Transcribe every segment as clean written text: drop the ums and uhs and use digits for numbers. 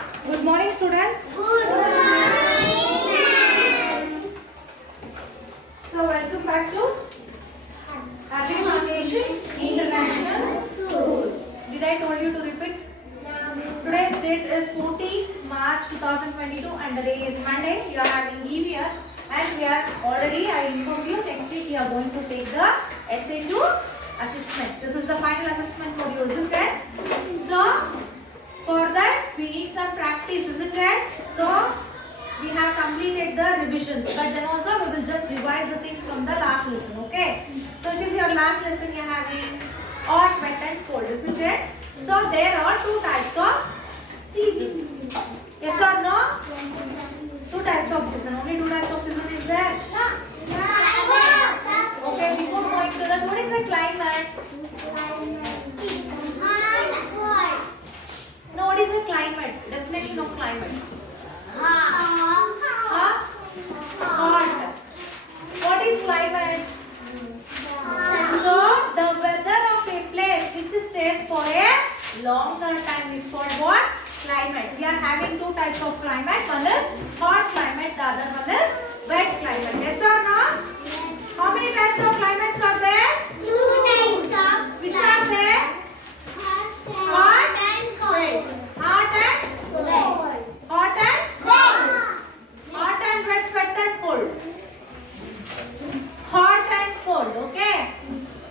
Good morning, students. Good morning. So, welcome back to Happy Foundation International School. Did I told you to repeat? Today's date is 14th March 2022 and the day is Monday. You are having EVS and we are already, I informed you, next week you are going to take the SA2 assessment. This is the final assessment for you, isn't it? So, for that we need some practice, isn't it? So, we have completed the revisions, but then also we will just revise the thing from the last lesson, okay? So, which is your last lesson you are having? Hot, wet and cold, isn't it? So, there are two types of seasons. Yes or no? Two types of season. Only two types of season is there? Okay, before going to that, what is the climate? No, what is the climate? Definition of climate. Huh? Hot. What is climate? So, the weather of a place which stays for a longer time is called what? Climate. We are having two types of climate. One is hot climate, the other one is wet climate. Yes or no? How many types of climates are there? Which are there? Hot and cold. Hot and cold. Hot and cold. Hot and wet, wet and cold. Hot and cold, okay?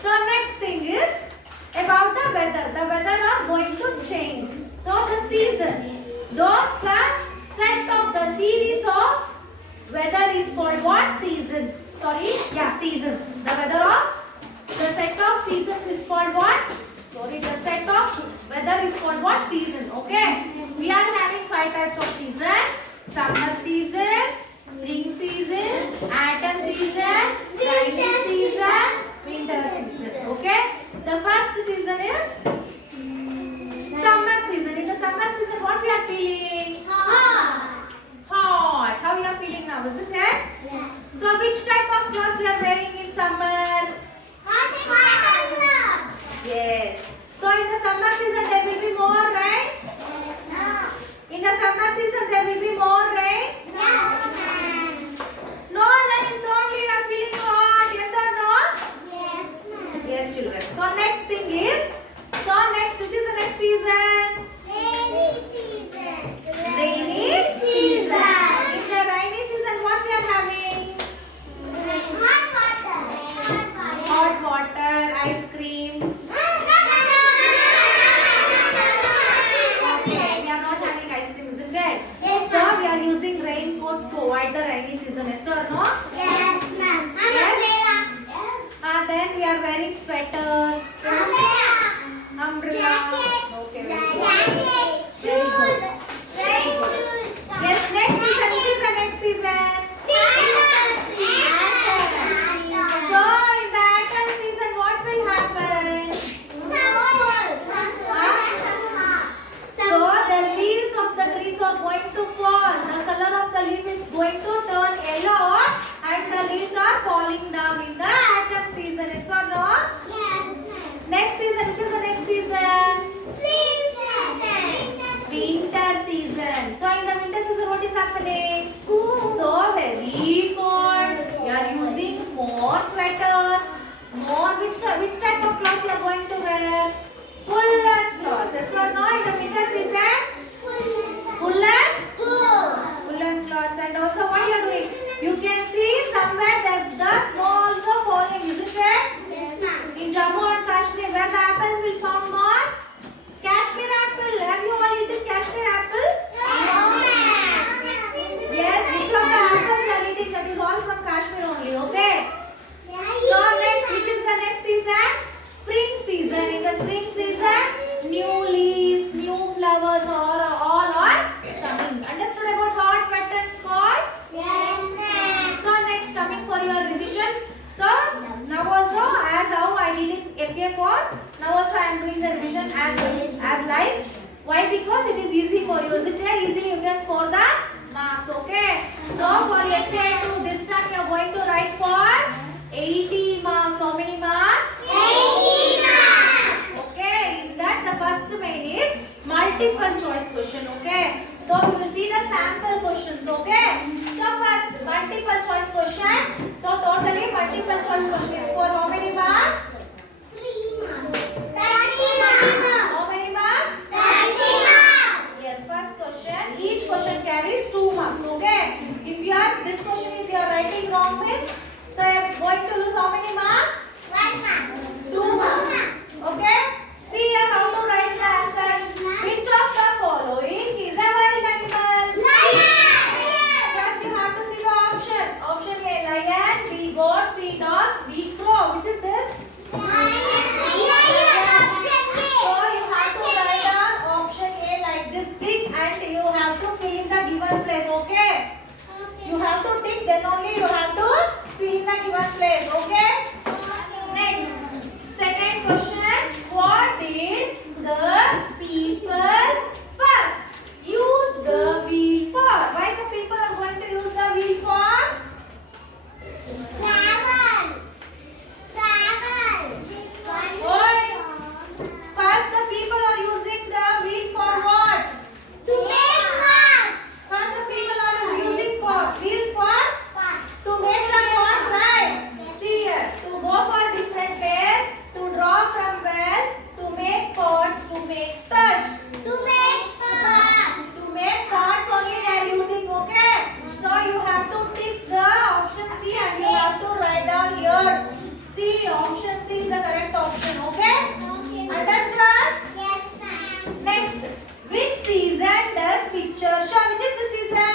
So next thing is about the weather. The weather are going to change. So the season. Those are set of the series of weather is called what? Seasons. Sorry, yeah, seasons. The weather of the set of seasons is called what? Sorry, the set of weather is called what? Season. Okay. We are having five types of season. Summer season, spring season, autumn season, rainy season, winter season. Okay. The first season is summer season. In the summer season, what we are feeling? Hot. Hot. How we are feeling now, isn't it? So, which type of clothes we are wearing in summer? Yes. So, in the summer season, there will be more rain. In the summer season, there will be more rain. No rain, so only we are feeling hot. Yes or no? Yes, children. So, next thing is, which is the next season? Rainy season. In the rainy season, what we are having? Hot water, ice cream. Okay, we are not having ice cream, isn't it? Yes, So, ma'am. we are using raincoats to avoid the rainy season. Yes or no? And then we are wearing sweaters, umbrella. Okay, very good. Very good. Yes, next season. Which is the next season? So, in the autumn season, what will happen? So, the leaves of the trees are going to fall. The color of the leaf is going to turn yellow and the leaves are falling down in the autumn season. Yes or no? Next season, which is the next season? Winter season. So, in the winter season, what is happening? So, very cold. We are using more sweaters. Which type of clothes you are going to wear? Woolen clothes. Yes or no? In the winter season? Woolen clothes. And also, what you are doing? You can see somewhere that the snow also falling, isn't it? In Jammu and Kashmir, where the apples will found more? Kashmir apple. Have you all eaten Kashmir apple? Yes, which of the apples you are eating? That is all from Kashmir only, okay? So next, which is the next season? Spring season. In the spring season, new leaves, new flowers carries 2 marks. Okay. If you are this question is you are writing wrong means so you are going to lose how many marks? 1 mark. 2 marks. Okay. See here how to write the answer. Which of the following is a wild animal? First you have to see the option. Option A lion, B goat, C dog, D crow. Which is this? So you have to write down option A like this tick and you have to fill in the given place. Okay. You have to tick then only you have to fill in the given place. Okay. Next. Second question. What did the people first use the wheel for? Why the people are going to use the wheel for? First the people are using the wheel for what? First the people are using wheels for to make the pots, right? See here, to go for different ways, to draw from wells, to make pots, to make touch. To make pots only they are using, okay? So you have to tick the option C and you have to write down here. C, option C is the correct option, okay? Understood? Next, which season does picture show? Which is the season?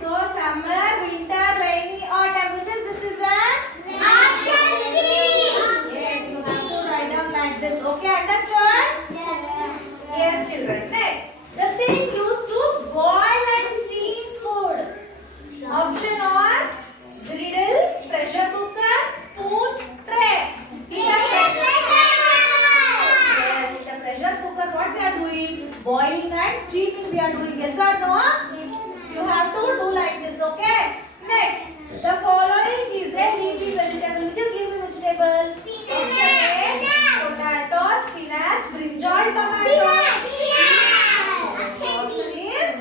So summer, winter, rainy, autumn. Which is the season? Yes, you have to write down like this. Okay, understood? Yes, children. Next, the thing used to boil and steam food. Option on griddle, pressure cooker, spoon, tray. Yes, in the pressure cooker, what we are doing? Boiling and steaming we are doing. Yes or no? You have to do like this, okay? Next, the following is a leafy vegetable. Which is leafy vegetable? Potato, spinach, brinjal, tomato. Option is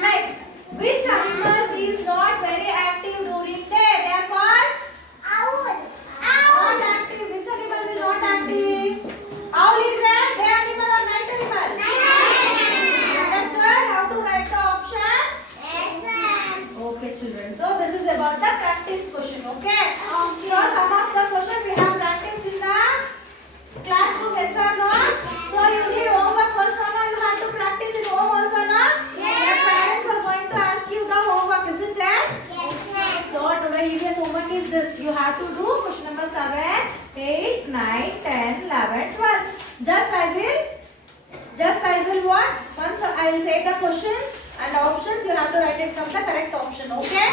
next. Which animals is not very active during day? They are called not active. Which animal is not active? Owl is a day animal or night animal? Understood how to write the option? Okay, children. So this is about the practice question. Okay. So some of the question we have practiced in the classroom. Yes or no? So you need homework also. No? You have to practice in home also. No? Your parents are going to ask you the homework, isn't it? So today EVS homework is this. You have to do question number 7, 8, 9, 10, 11, 12. Just I will what? Once I will say the questions and options, you have to write it from the correct option. Okay?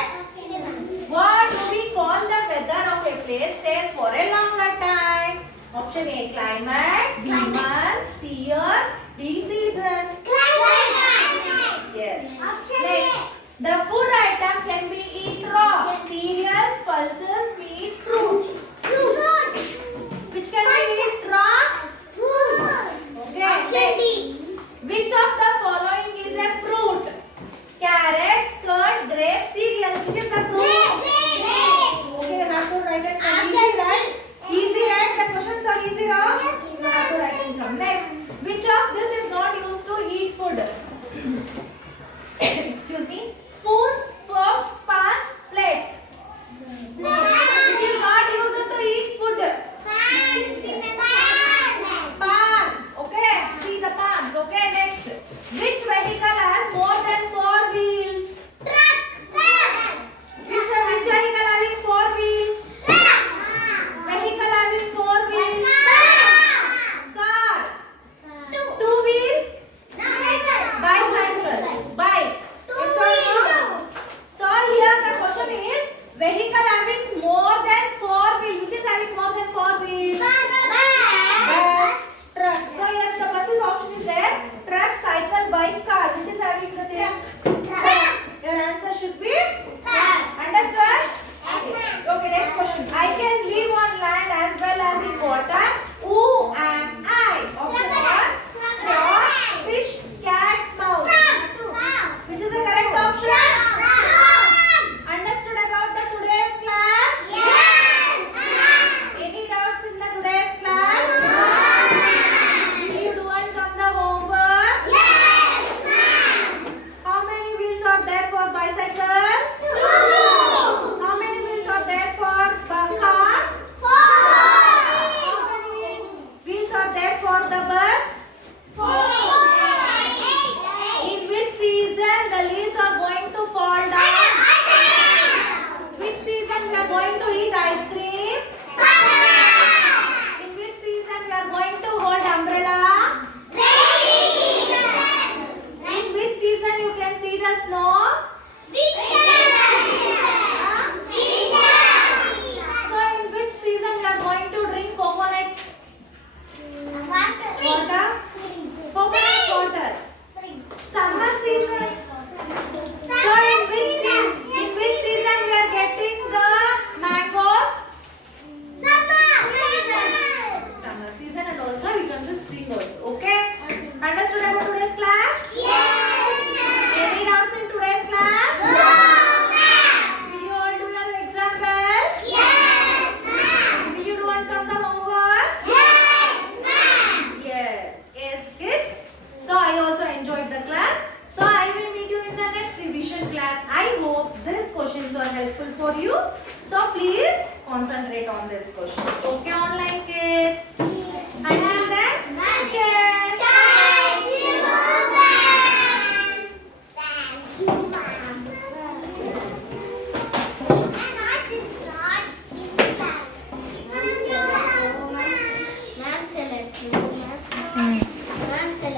What do we call the weather of a place stays for a longer time? Option A climate, B month, C year, D season. Yes. Next, the